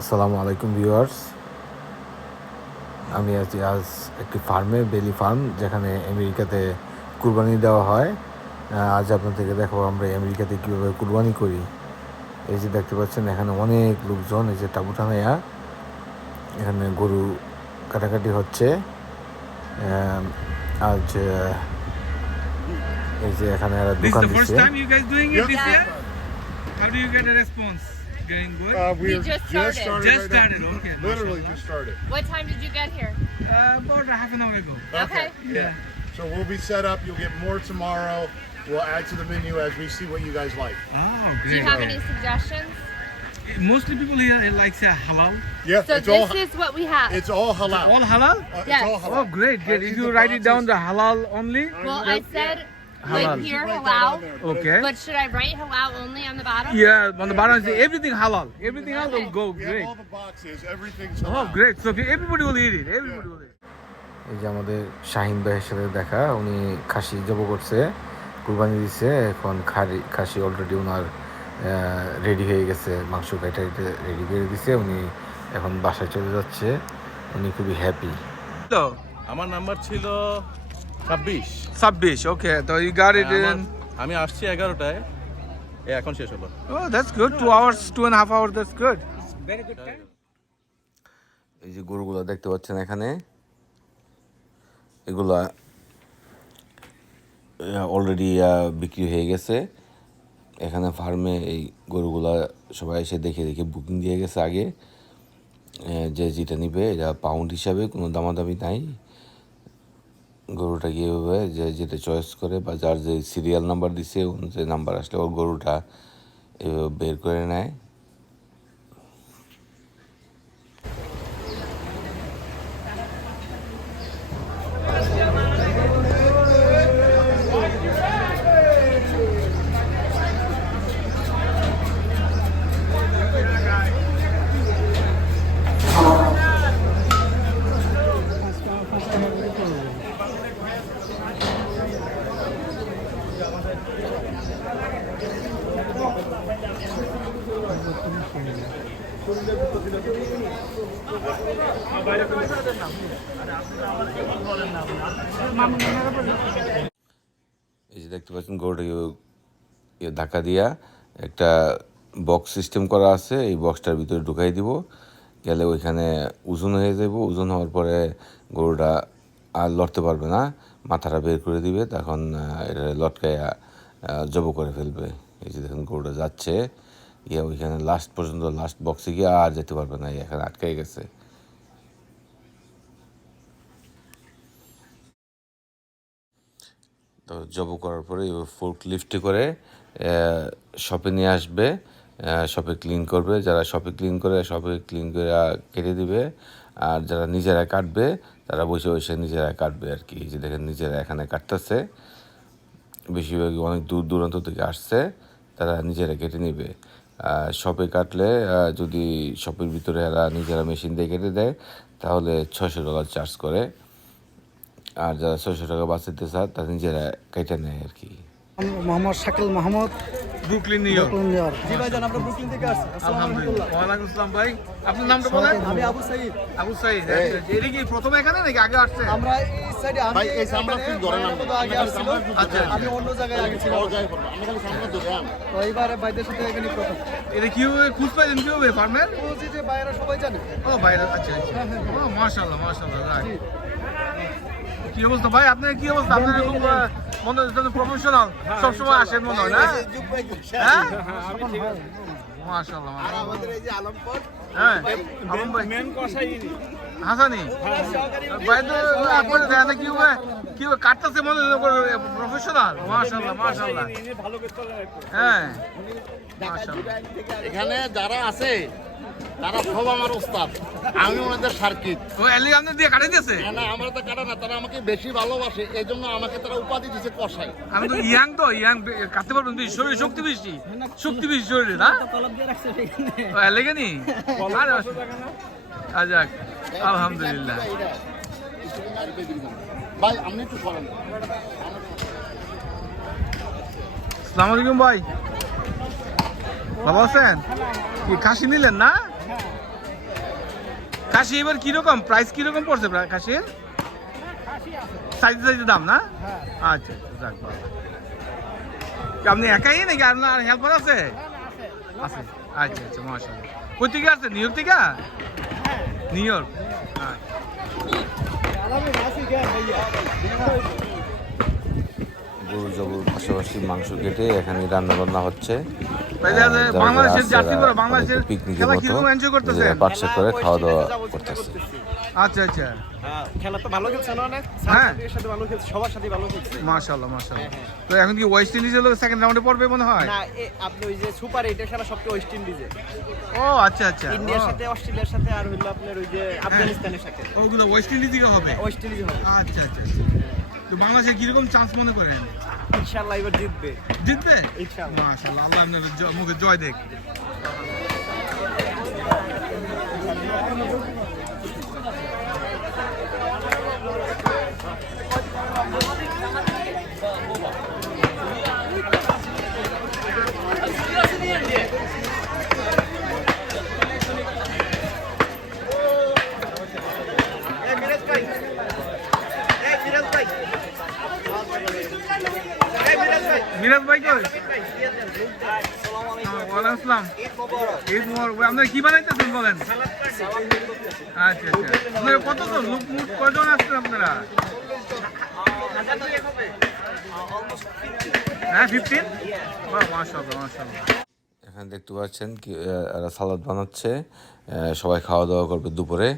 আসসালামু আলাইকুম ভিউয়ার্স। আমি আজ একটি ফার্মে, বেলি ফার্ম, যেখানে আমেরিকাতে কুরবানি দেওয়া হয়। আজ আপনাদেরকে দেখাবো আমরা আমেরিকাতে কীভাবে কুরবানি করি। এই যে দেখতে পাচ্ছেন এখানে অনেক লোকজন, এই যে তাবুটানায়া, এখানে গরু কাটাকাটি হচ্ছে। আজ এই যে এখানে একটা দোকান দিচ্ছে। How do you get a response? Going good? We just started. Just started, okay. Literally just started. What time did you get here? About a half an hour ago. Okay. Yeah. So we'll be set up. You'll get more tomorrow. We'll add to the menu as we see what you guys like. Oh, Do you great. have any suggestions? Mostly people here like say halal. Yeah, So it's all this is what we have. it's all halal. All halal? Yes. It's all halal. Oh, great, great. If you write it down, the halal only. Well, I said Halal. like here Write that halal, on there, but Okay. but should I write halal only on the bottom? Yeah, on the bottom, say everything halal. Everything else will go We have great. all the boxes. Everything's Oh, halal. great. So everybody will eat it. Everybody will eat it. এই যে আমাদের শাহিন ভাইয়ের সাথে দেখা, উনি খাসি job করছে, কুরবানি দিচ্ছে। এখন খাসি অলরেডি ওনার রেডি হয়ে গেছে, মাংস কাটা রেডি করে দিছে। উনি এখন বাসায় চলে যাচ্ছে, উনি খুবই হ্যাপি। So, আমার নাম্বার ছিল 26। 26. Okay. So you got it in. আমি আসছি 11টায়, এখন শেষ হলো। Oh, that's good. 2 hours, 2.5 hours. That's good. এই যে গরুগুলো দেখতে পাচ্ছেন এখানে, এগুলা অলরেডি বিক্রি হয়ে গেছে। এখানে ফার্মে এই গরুগুলা সবাই এসে দেখে দেখে বুকিং দিয়ে গেছে আগে। যে যেটা নিবে এটা পাউন্ড হিসাবে, কোনো দামাদামি নাই। গরুটা কীভাবে যে যেটা চয়েস করে বা যার যে সিরিয়াল নাম্বার দিছে, যে নাম্বার আসলে ওর গরুটা এভাবে বের করে নেয়। এই যে দেখতে পাচ্ছেন গরুটাকে ধাক্কা দিয়া একটা বক্স সিস্টেম করা আছে, এই বক্সটার ভিতরে ঢুকাই দিব, গেলে ওইখানে ওজন হয়ে যাব। ওজন হওয়ার পরে গরুটা আর লড়তে পারবে না, মাথাটা বের করে দিবে, তখন এটা লটকাইয়া জব করে ফেলবে। এই যে দেখুন গরুটা যাচ্ছে, ওইখানে লাস্ট পর্যন্ত, লাস্ট বক্সে গিয়ে আর যেতে পারবে না, এখানে আটকাই গেছে। তো জব করার পরে ফোর্ক লিফটে করে শপে নিয়ে আসবে, শপে ক্লিন করবে। যারা শপে ক্লিন করে কেটে দিবে, আর যারা নিজেরা কাটবে তারা বসে বসে নিজেরা কাটবে আর কি। এই যে দেখেন নিজেরা এখানে কাটতেছে, বেশিরভাগই অনেক দূর দূরান্ত থেকে আসছে, তারা নিজেরা কেটে নিবে। শপে কাটলে যদি শপের ভিতরে এরা নিজেরা মেশিন দিয়ে কেটে দেয় তাহলে $600 চার্জ করে, আর যারা $600 বাঁচাতে চায় তারা নিজেরা কেটে নেয় আর কি। Mohammad Shakil Mahmud, Brooklyn, New York. New York. জি ভাইজান, আমরা ব্রুকলিন থেকে আসছি। আলহামদুলিল্লাহ। ওয়ালাইকুম আসসালাম ভাই। আপনার নামটা বলেন। আমি আবু সাইদ। আবু সাইদ। এটা কি প্রথম এখানে নাকি আগে আসছে? আমরা এই সাইডে, আমি ভাই, এই সামরা এখানে কি ধরে না? মতো আগে আসছিল। আচ্ছা। আমি অন্য জায়গায় আগে ছিলাম। আমি খালি সামনে ধরে আনি। তো এইবারে ভাইদের সাথে এখানে প্রথম। এটা কি খুঁজ পাইলেন কিভাবে ফার্মের? বলছি যে বাইরে সবাই জানে। ও ভাই, আচ্ছা আচ্ছা। ও মাশাআল্লাহ, মাশাআল্লাহ। রাইট। কি অবস্থা ভাই, আপনার কি অবস্থা? আপনি এরকম মনে হচ্ছে প্রফেশনাল, সবসময় আসেন মনে হয় না? হ্যাঁ, মাশাআল্লাহ। আর আমাদের এই যে আলমপুর, হ্যাঁ, আলম ভাই মেন কষাই হাসানি ভাই, তো আপনারা জানেন কি কাটতেছে মনে হয় প্রফেশনাল। মাশাআল্লাহ, মাশাআল্লাহ। হ্যাঁ, মাশাআল্লাহ। এখানে যারা আছে তারা সব আমার ওস্তাদ, আমি ওনাদের সার্কিট। ও এলি আপনি দিয়ে কাটে দিয়েছে? না, আমার তো কাটা না, তারা আমাকে বেশি ভালোবাসে, এই জন্য আমাকে তারা উপাধি দিচ্ছে কষাই। আমি তো ইয়াং কাটতে পারবেন, শরীরে শক্তি বেশি শরীরে না? লেগে নি? যাক, আলহামদুলিল্লাহ। ভাই আপনি একটু সরেন। আসসালামু আলাইকুম ভাই, ভালো আছেন? কি খাসি নিলেন না? খাসি এবার কিরকম প্রাইস কিরকম পড়ছে খাসির সাইজে সাইজে দাম না আচ্ছা যাক ভালো কি আপনি একাই নাকি আপনার হেল্পার আছে আছে আচ্ছা আচ্ছা মাশাআল্লাহ কই থেকে আসছে নিউ ইয়র্ক থেকে নিউ ইয়র্ক গরু জবুর পাশাপাশি মাংস কেটে এখানে রান্না বান্না হচ্ছে। বাংলাদেশের জার্সি পরে বাংলাদেশের পিকনিকের খেলা মতো কিরকম এনজয় করতেছে পার্সে করে খাওয়া দাওয়া করতেছে। আচ্ছা আচ্ছা খেলা তো ভালো খেলছে না অনেক হ্যাঁ। সাউথের সাথে ভালো খেলছে, সবার সাথে ভালো খেলছে। মাশাআল্লাহ মাশাআল্লাহ তো এখন কি ওয়েস্ট ইন্ডিজের লোক সেকেন্ড রাউন্ডে পড়বে মনে হয় না আপনি ওই যে সুপার 8 এর খেলা সবচেয়ে ওয়েস্ট ইন্ডিজে, ও আচ্ছা আচ্ছা ইন্ডিয়ার সাথে অস্ট্রেলিয়ার সাথে আর হইলো আপনার ওই যে আফগানিস্তানের সাথে ওগুলো ওয়েস্ট ইন্ডিজে হবে ওয়েস্ট ইন্ডিজ হবে। আচ্ছা আচ্ছা আচ্ছা তো বাংলাদেশে কিরকম চান্স মনে করেন ইনশাআল্লাহ এবার জিতবে। জিতবে ইনশাআল্লাহ। মাশাআল্লাহ আল্লাহ আপনাদের মুখে জয় দেখ মিরাজ ভাই কই ওয়ালাইকুম আসসালাম ঈদ মোবারক ভাই আপনারা কি বানাইতেছেন বলেন আচ্ছা আচ্ছা আপনারা কতজন লোক মোট কয়জন আসছেন আপনারা হ্যাঁ 15 বাহ মাশাআল্লাহ মাশাআল্লাহ এখানে দেখতে পাচ্ছেন কি এরা সালাদ বানাচ্ছে, সবাই খাওয়া দাওয়া করবে দুপুরে।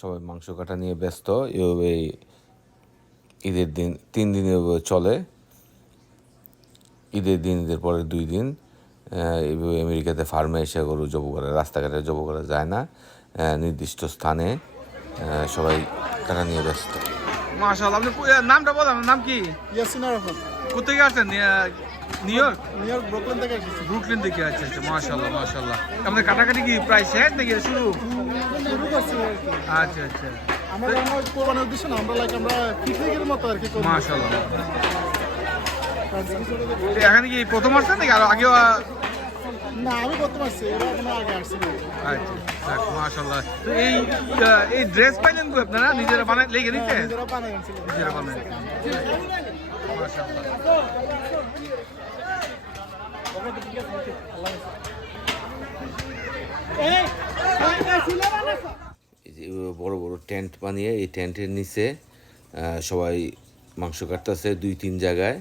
সবাই মাংস কাটা নিয়ে ব্যস্ত। এভাবে ঈদের দিন 3 দিন এভাবে চলে। ঈদের দিন, ঈদের পরের 2 দিন এইভাবে আমেরিকাতে ফার্মে এসে গরু জবো করে, রাস্তাঘাটে জবো করা যায় না, নির্দিষ্ট স্থানে সবাই কাটা নিয়ে ব্যস্ত। মাশাআল্লাহ আপনি নামটা বলেন আপনার নাম কি ইয়াসিন আরাফাত, কোথা থেকে আসছেন new York New York Brooklyn থেকে এসেছি। ব্রুকলিন থেকে আচ্ছা আচ্ছা মাশাআল্লাহ মাশাআল্লাহ আপনাদের কাটাকাটি কি প্রায় শেষ নাকি শুরু শুরু করছি আর কি। আচ্ছা আচ্ছা আমরা কোরবানির উদ্দেশ্য না, আমরা পিকনিকের মতো আর কি করি। মাশাআল্লাহ এখানে কি প্রথম আসছেন নাকি আরো আগেও না আমি করতে পারছি, এরা কোনো আগে আসছি না। আচ্ছা মাশাআল্লাহ তো এই ড্রেস পাইলেন তো আপনারা নিজেরা বানাই লেগে নিতে নিজেরা বানিয়ে আনছিল। নিজেরা বানাই মাশাআল্লাহ এই যে বড় বড় টেন্ট বানিয়ে এই টেন্টের নিচে সবাই মাংস কাটতেছে 2-3 জায়গায়।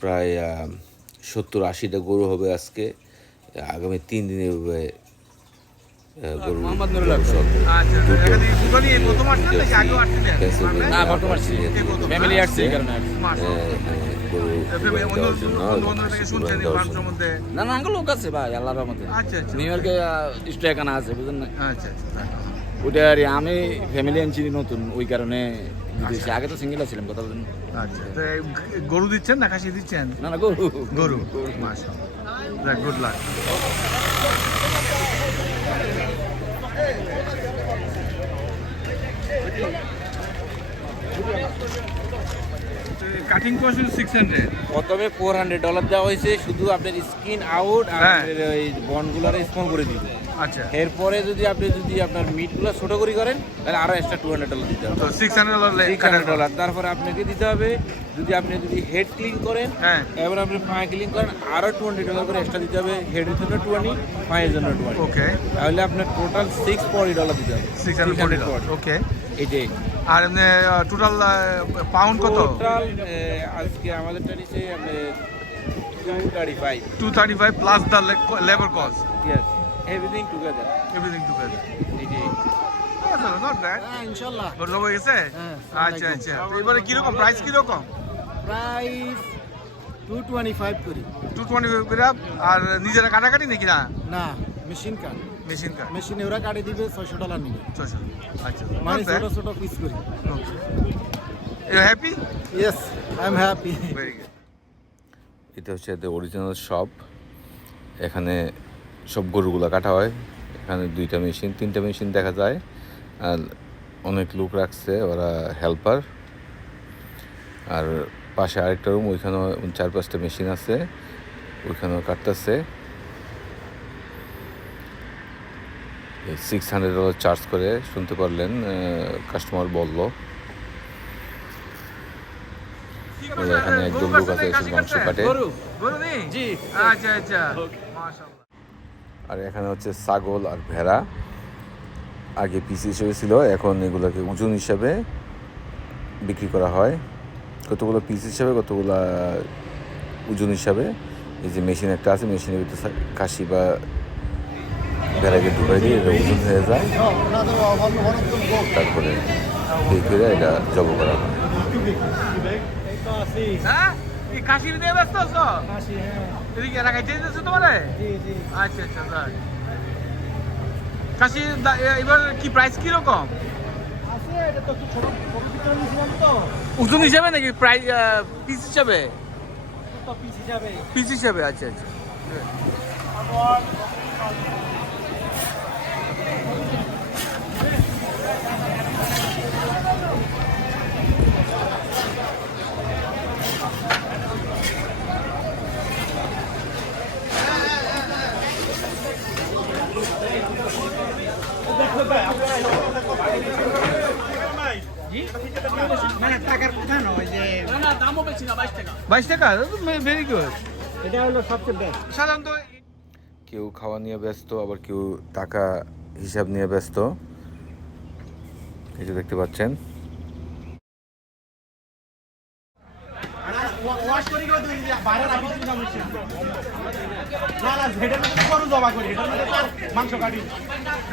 প্রায় 70-80টা গরু হবে আজকে। আগামী 3 দিনে হবে গরু। আচ্ছা এখানে দুটোই প্রথম আসছেন নাকি আগেও আসছিলেন না প্রথম আসছি ফ্যামিলি আসছে এই কারণে আসছি। না না আঙ্গুল লোক আছে ভাই আল্লাহর রহমতে। আচ্ছা আচ্ছা নিউ ইয়র্কে স্ট্রাইক আনা আছে বুঝলেন না, আচ্ছা আচ্ছা ওইটা আর আমি ফ্যামিলি আনছি নতুন, ওই কারণে দিতেছি। আগে তো সিঙ্গেল ছিলাম কথা বলেন। আচ্ছা তো গরু দিচ্ছেন না খাসি দিচ্ছেন না না গরু গরু মাশাআল্লাহ গুড লাক কাটিং কস্ট 600 প্রথমে $400 দেওয়া হয়েছে শুধু আপনার স্কিন আউট আর হ্যাঁ। আপনার ওই বনগুলার স্পন করে দিবে। আচ্ছা এরপরে যদি আপনি আপনার মিটগুলো ছোট করে করেন তাহলে আরো এক্সট্রা $200 দিতে হবে। তো $600 তারপরে আপনাকে দিতে হবে আপনি যদি হেড ক্লিন করেন, হ্যাঁ এবার আপনি পা ক্লিন করেন আরো $20 করে এক্সট্রা দিতে হবে। হেডের জন্য 20, পায়ের জন্য 20। ওকে তাহলে আপনার টোটাল $640 দিতে হবে। $640 ওকে এটাই আর এমনি টোটাল পাউন্ড কত টোটাল আজকে আমাদেরটা নিচে আপনি 235 plus the labour cost yes everything together everything together এটাই। আচ্ছা নট ব্যাড হ্যাঁ ইনশাআল্লাহ। গরু হয়ে গেছে হ্যাঁ, আচ্ছা আচ্ছা তো এবারে কিরকম প্রাইস কিরকম প্রাইস 225 করি। 225 করে আর নিজেরা কাটাকাটি নাকি না না মেশিন কাট, মেশিন কাট মেশিনে ওরা কাটে দিবে $600 নিবে। আচ্ছা মানে not bad. ছোট ছোট পিস করি। You happy yes I am happy. Very good এটা হচ্ছে এদের অরিজিনাল শপ। এখানে সব গরুগুলো কাটা হয়। এখানে 2টা মেশিন 3টা মেশিন দেখা যায়, আর অনেক লোক রাখছে ওরা হেল্পার। আর পাশে আরেকটা রুম, ওইখানেও 4-5টা মেশিন আছে। ওইখানেও কাটতেছে। $600 চার্জ করে, শুনতে পারলেন, কাস্টমার বলল। এখানে একজন লোক আছে এসে মাংস কাটে। গরু নেই? জি। আচ্ছা আচ্ছা, মাশাআল্লাহ। আর এখানে হচ্ছে ছাগল আর ভেড়া, আগে পিস হিসেবে ছিল, এখন এগুলোকে ওজন হিসাবে বিক্রি করা হয়। কতগুলো পিস হিসাবে, কতগুলো ওজন হিসাবে। এই যে মেশিন একটা আছে, মেশিনের ভিতরে খাসি বা ভেড়াকে ঢুকাই দিয়ে এটা ওজন হয়ে যায়, তারপরে এই করে এটা জব করা হয়। হ্যাঁ, এই কাশির দিয়ে ব্যস্ত আছো? এদিকে এলাকায় যেতেছো তোমারে? আচ্ছা আচ্ছা, যাক। কাশির এবার কি প্রাইস কি রকম? ওজন হিসাবে নাকি প্রাইস পিস হিসাবে? পিস হিসাবে, আচ্ছা আচ্ছা। টাকার কথা নয় যে 22 টাকা, ভেরি গুড। এটা হলো সবচেয়ে বেস্ট। সাধারণত কেউ খাওয়া নিয়ে ব্যস্ত, আবার কেউ টাকা হিসাব নিয়ে ব্যস্ত। এই যে দেখতে পাচ্ছেন।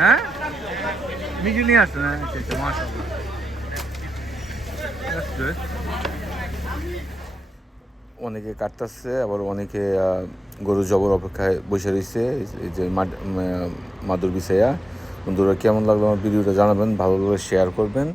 হ্যাঁ, মিজু নিয়ে আসছেন? আচ্ছা আচ্ছা, মাশাআল্লাহ। That's good. অনেকে কাটতেছে, আবার অনেকে গরু জবর অপেক্ষায় বসে রয়েছে। এই যে মাদুর বিছাইয়া। বন্ধুরা, কেমন লাগলো আমার ভিডিওটা জানাবেন, ভালো লাগলে শেয়ার করবেন।